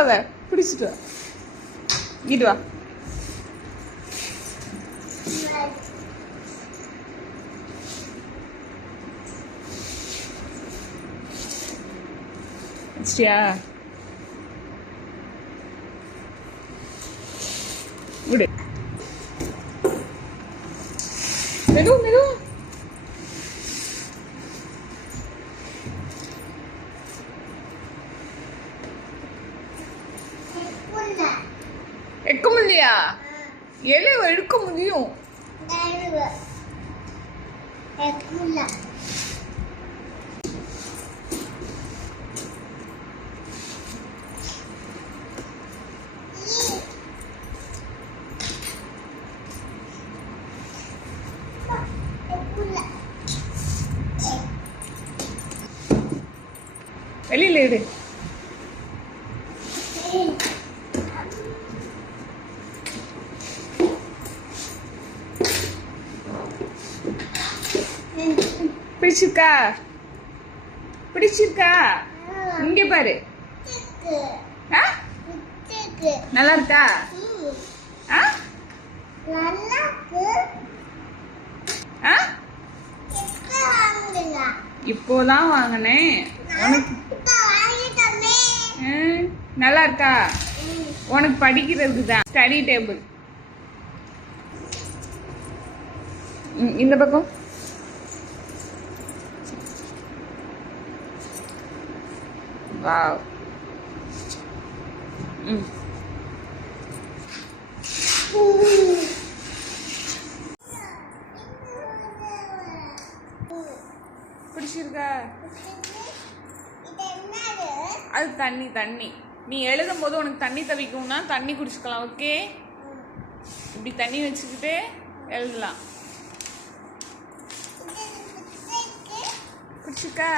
போகாத, பிடிச்சிட்டு வா. இங்கிட்டு வா. வச்சிட்டியா? விடு. மெதுவா மெதுவா. எடுக்க முடியா? எலை எடுக்க முடியும். வெளியில எடு. பிடிச்சிருக்கா? பிடிச்சிருக்கா? இங்க பாரு. நல்லா இருக்கா? இப்போதான் வாங்கினேன். உனக்கு நல்லா இருக்கா? உனக்கு படிக்கிறதுக்கு தான். Study table. இந்த பக்கம் வாவ். பிடிச்சிருக்கா? அது தண்ணி தண்ணி. நீ எழுதும் போது உனக்கு தண்ணி தவிக்கும்னா தண்ணி குடிச்சுக்கலாம். ஓகே, இப்படி தண்ணி வச்சுக்கிட்டு எழுதலாம். பிடிச்சிருக்கா?